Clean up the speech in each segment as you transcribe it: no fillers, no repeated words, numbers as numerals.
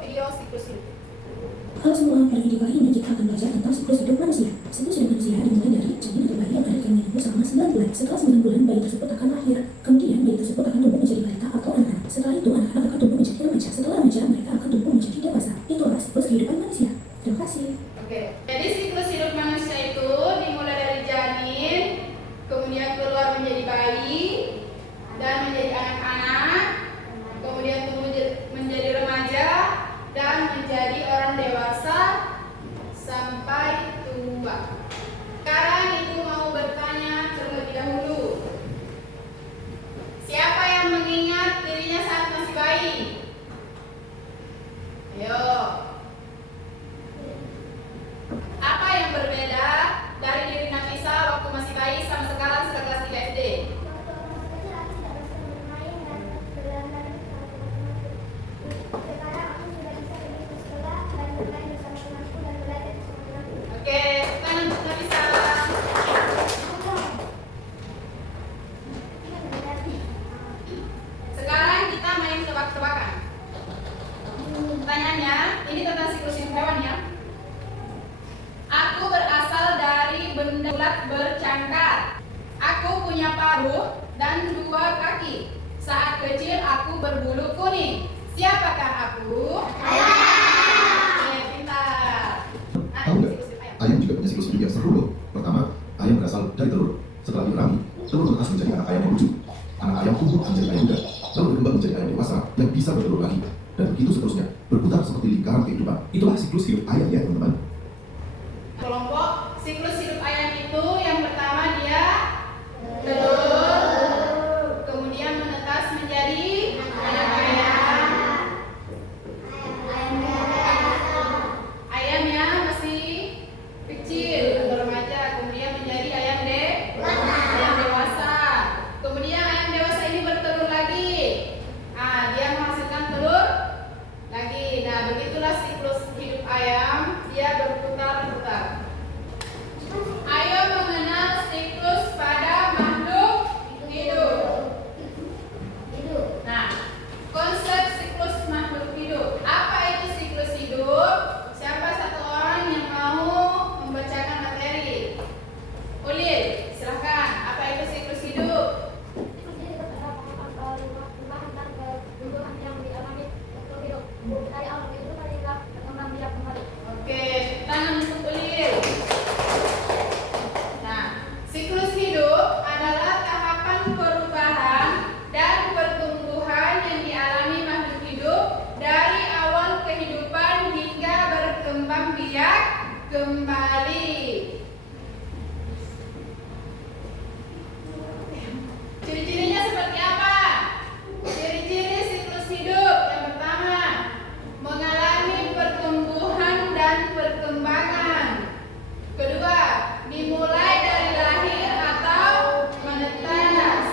video siklus hidup. Halo semua, pada video kali ini kita akan belajar tentang siklus hidup manusia. Siklus hidup manusia dimulai dari janin atau bayi yang ada di kandungan ibu selama 9 bulan. Setelah 9 bulan, bayi tersebut akan lahir. Kemudian bayi tersebut akan tumbuh menjadi balita atau anak-anak. Setelah itu, anak-anak akan tumbuh menjadi remaja. Setelah remaja, mereka akan tumbuh menjadi dewasa. Itulah siklus kehidupan manusia. Terima kasih. Oke, jadi siklus hidup manusia itu dimulai dari janin, kemudian keluar menjadi bayi, dan menjadi anak-anak, kemudian tumbuh menjadi remaja, dan menjadi orang dewasa sampai tua. Sekarang ibu mau bertanya terlebih dahulu. Siapa yang mengingat dirinya saat masih bayi? Ayo. Apa yang berbeda dari diri Nafisa waktu masih bayi sama sekarang setelah kelas 3 SD? Oke, tangan Nafisa. Sekarang kita main tebak-tebakan. Pertanyaannya, ini tentang siklus hidup hewan ya. Aku berasal dari benda bulat bercangkar. Aku punya paruh dan 2 kaki. Saat kecil aku berbulu kuning. Siapakah aku? Ayam. Pintar. Tahu nggak? Ayam juga punya siklus hidup yang seru loh. Pertama, ayam berasal dari telur. Setelah diramu, telur menetas menjadi anak ayam yang lucu. Anak ayam tumbuh menjadi ayam muda, lalu berkembang menjadi ayam dewasa yang bisa bertelur lagi. Dan begitu seterusnya, berputar seperti lingkaran kehidupan. Itulah siklus hidup ayam ya teman-teman. Kelompok siklus hidup ayam itu yang pertama dia telur, kemudian menetas menjadi anak ayam. Ayamnya masih kecil atau remaja, kemudian menjadi ayam dewasa. Kemudian ayam dewasa ini bertelur lagi. Dia menghasilkan telur lagi. Nah, begitulah siklus hidup ayam, dia berputar-putar. Ayo mengenal siklus pada makhluk hidup. Nah, konsep siklus makhluk hidup. Apa itu siklus hidup? Siapa satu orang yang mau membacakan materi? Ulil, silahkan. Apa itu siklus hidup? Oke, tangan untuk Ulil. Nah, siklus hidup adalah tahapan perubahan dan pertumbuhan yang dialami makhluk hidup dari awal kehidupan hingga berkembang biak kembali. Ciri-cirinya seperti apa? Ciri-ciri siklus hidup yang pertama, mengalami pertumbuhan dan perkembangan. Kedua, dimulai dari lahir atau menetas.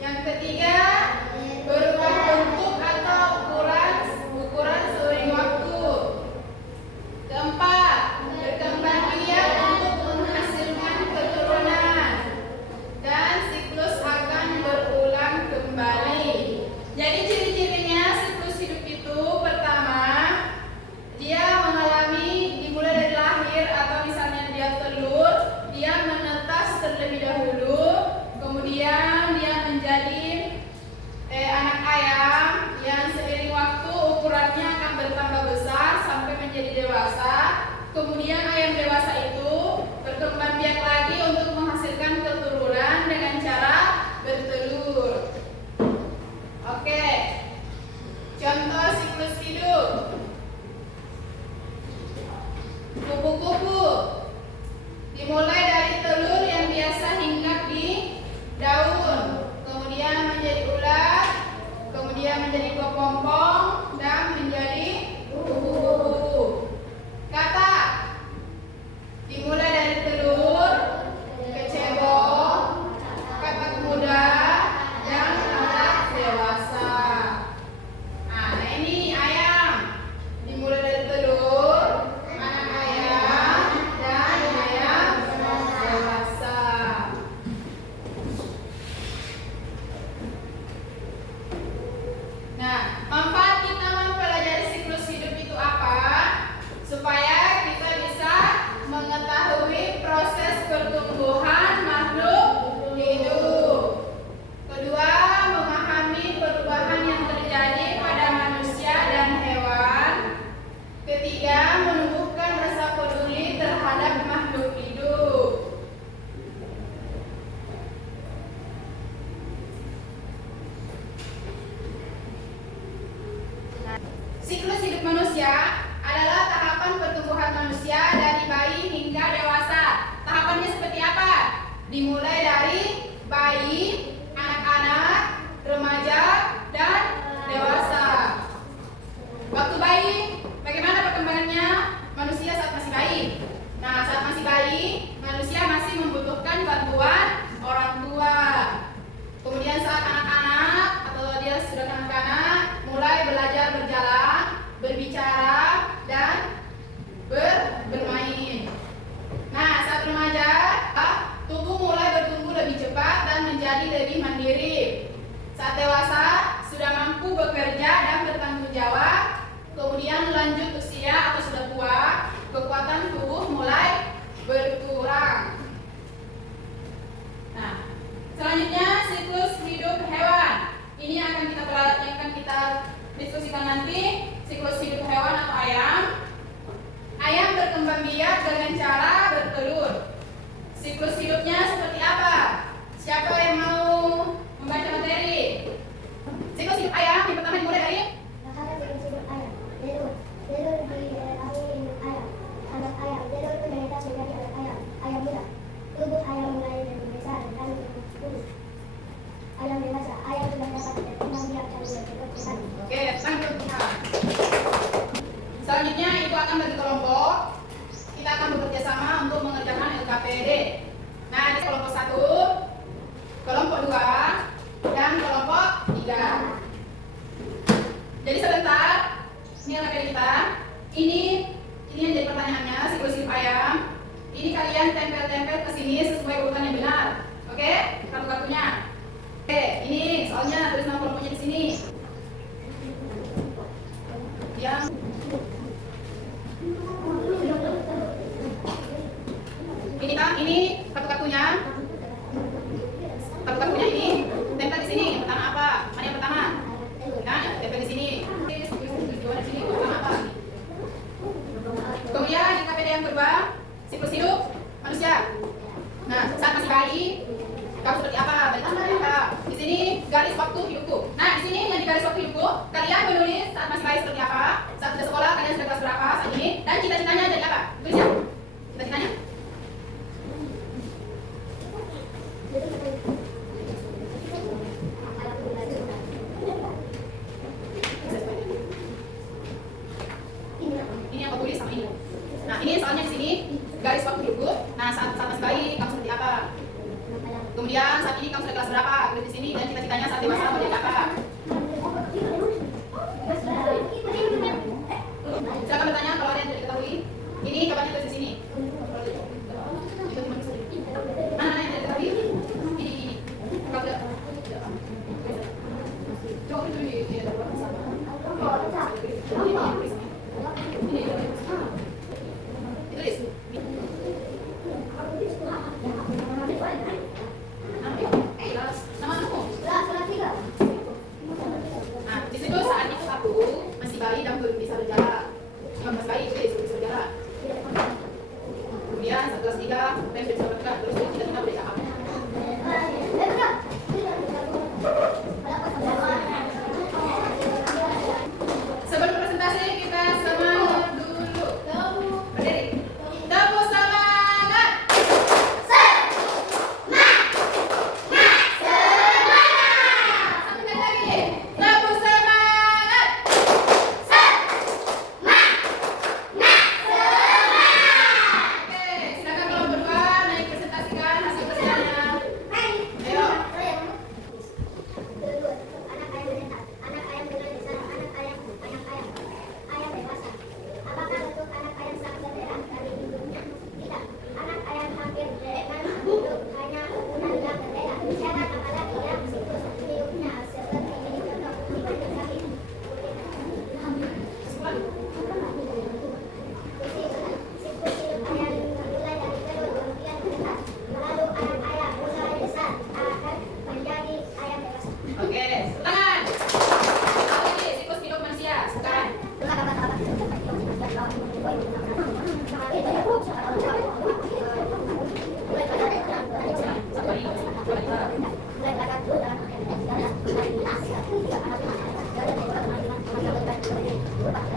Yang ketiga, berubah bentuk atau ukuran seiring waktu. Keempat, berkembang Siklus hidup manusia adalah tahapan pertumbuhan manusia dari bayi hingga dewasa. Tahapannya seperti apa? Dimulai dari bayi, anak-anak, remaja, dan dewasa. Waktu bayi, bagaimana perkembangannya manusia saat masih bayi? Nah, saat masih bayi, manusia masih membutuhkan bantuan orang tua. Kemudian saat anak-anak atau dia sudah kanak-kanak, mulai belajar berjalan, berbicara, dan bermain. Nah, saat remaja, tubuh mulai bertumbuh lebih cepat dan menjadi lebih mandiri. Saat dewasa, sudah mampu bekerja dan bertanggung jawab. Kemudian lanjut usia atau sudah tua, kekuatan tubuh mulai berkurang. Nah, selanjutnya siklus hidup hewan. Ini yang akan kita diskusikan nanti. Siklus hidup hewan atau ayam. Ayam berkembang biak dengan cara bertelur. Siklus hidupnya seperti apa? Siapa yang mau membaca materi? Siklus hidup ayam yang pertama dimulai dari Siklus hidup ayam. Telur dilalui induk ayam. Anak ayam. Telur itu menetas menjadi anak ayam. Ayam muda. Tubuh ayam mulai lebih besar dan lebih kurus. Ayam dewasa. Ayam sudah dapat berkembang biak dan berkembang. Oke, lanjut kita. Selanjutnya itu akan bagi kelompok. Kita akan bekerja sama untuk mengerjakan LKPD. Nah, ini kelompok 1, kelompok 2, dan kelompok 3. Jadi sebentar, ini LKPD kita. Ini yang jadi pertanyaannya, siklus hidup ayam. Ini kalian tempel-tempel ke sini sesuai urutan yang benar. Oke, kartu-kartunya. Oke, ini soalnya tulis nama kelompoknya di sini. Yang ini kartu-kartunya. Kartu-kartunya ini tempel di sini. Yang pertama apa? Mana yang pertama? Nah, tempel di sini. Di sini pertama apa? Kemudian di KPD yang kedua, siklus hidup manusia. Nah, saat masih bayi, kamu seperti apa? Balita seperti apa? Di sini garis waktu hidupku. Nah, di sini yang di garis waktu hidupku, kalian menulis saat masih bayi seperti apa? Saat sudah sekolah, kalian sudah kelas berapa saat ini? Dan cita-citanya jadi apa? Tulis ya. Cita-citanya. Ini yang aku tulis sama ini. Nah, ini soalnya di sini garis waktu hidupku. Nah, saat masih bayi kamu seperti apa? Kemudian saat ini kamu sudah kelas berapa? Tulis di sini dan cita-citanya saat dewasa mau jadi apa? Silakan bertanya kalau ada yang tidak diketahui. Ini kabarnya tulis di sini. Mana yang tidak diketahui? Ini. Kalau tidak. Coba dulu di Terima kasih.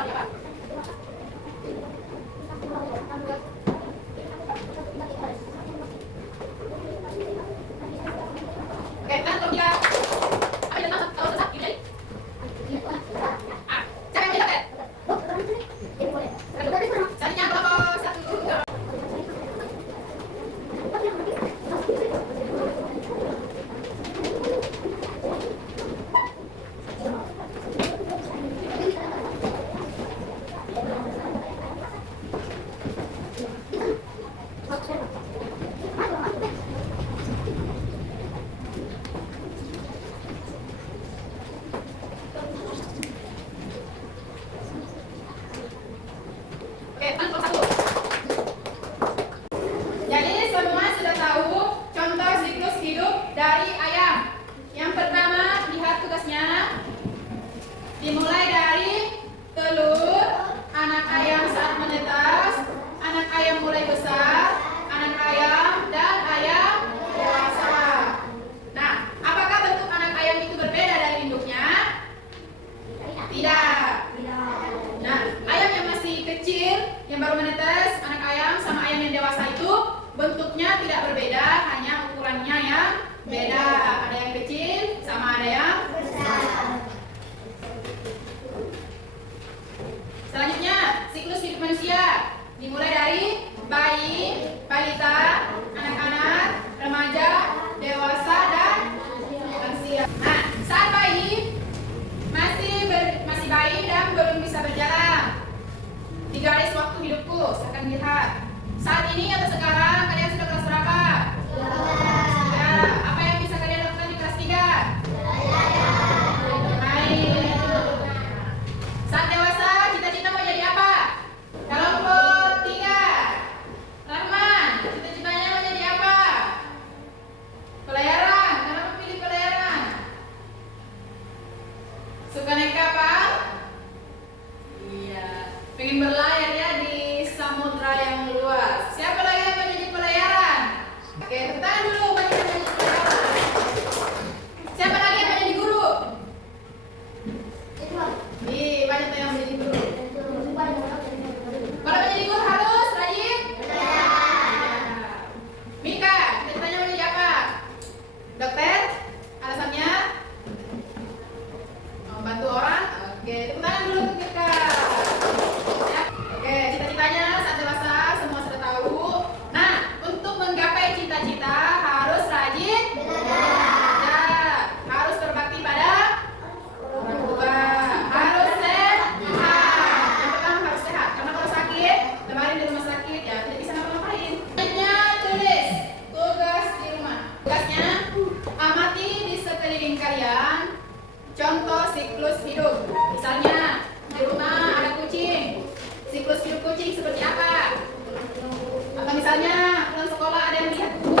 Oke, kita logika. Apa yang tahu kalau susah gini? Siapa yang menjadi Satunya kelompok satu. Oke, kelompok satu. Jadi semua sudah tahu contoh siklus hidup dari ayam. Yang pertama, lihat tugasnya. Dimulai dari telur, anak ayam saat menetas, anak ayam mulai besar, anak ayam, dan ayam dewasa. Nah, apakah bentuk anak ayam itu berbeda dari induknya? Tidak. Nah, ayam yang masih kecil, yang baru menetas, anak ayam sama ayam yang dewasa itu bentuknya tidak berbeda, hanya ukurannya yang beda. Ada yang kecil sama ada yang besar. Selanjutnya, siklus hidup manusia dimulai dari bayi, balita, anak-anak, remaja, dewasa, dan lansia. Nah, saat bayi masih bayi dan belum bisa berjalan. Di garis waktu hidupku, saya akan lihat. Saat ini atau sekarang kalian sudah kelas berapa? Ya, apa yang bisa kalian lakukan di kelas 3? Bermain. Saat dewasa, cita-cita mau jadi apa? Kelompok 3. Rahman, cita-citanya mau jadi apa? Pelayaran. Kenapa pilih pelayaran? Suka naik kapal? Iya. Pengen berlayar ya di samudra yang luas. Siapa lagi yang mau jadi pelayaran? Oke, tepuk tangan dulu bagi yang mau jadi pelayaran. Siapa lagi yang mau jadi guru? Banyak tuh yang mau jadi guru. Kalau mau jadi guru harus rajin? Mika, cita-citanya mau jadi apa? Dokter? Alasannya? Mau bantu orang? Oke, tepuk tangan dulu untuk Mika. Ya. Oke, cita-citanya saat dewasa semua sudah tahu. Nah, untuk menggapai cita-cita harus rajin belajar, harus berbakti pada orang tua, harus sehat. Yang pertama harus sehat, karena kalau sakit, kemarin di rumah sakit ya tidak bisa ngapa-ngapain. Selanjutnya tulis tugas di rumah. Tugasnya amati di sekeliling kalian contoh siklus hidup. Misalnya di rumah ada kucing, siklus hidup kucing seperti apa? Atau misalnya pulang sekolah ada yang lihat kucing.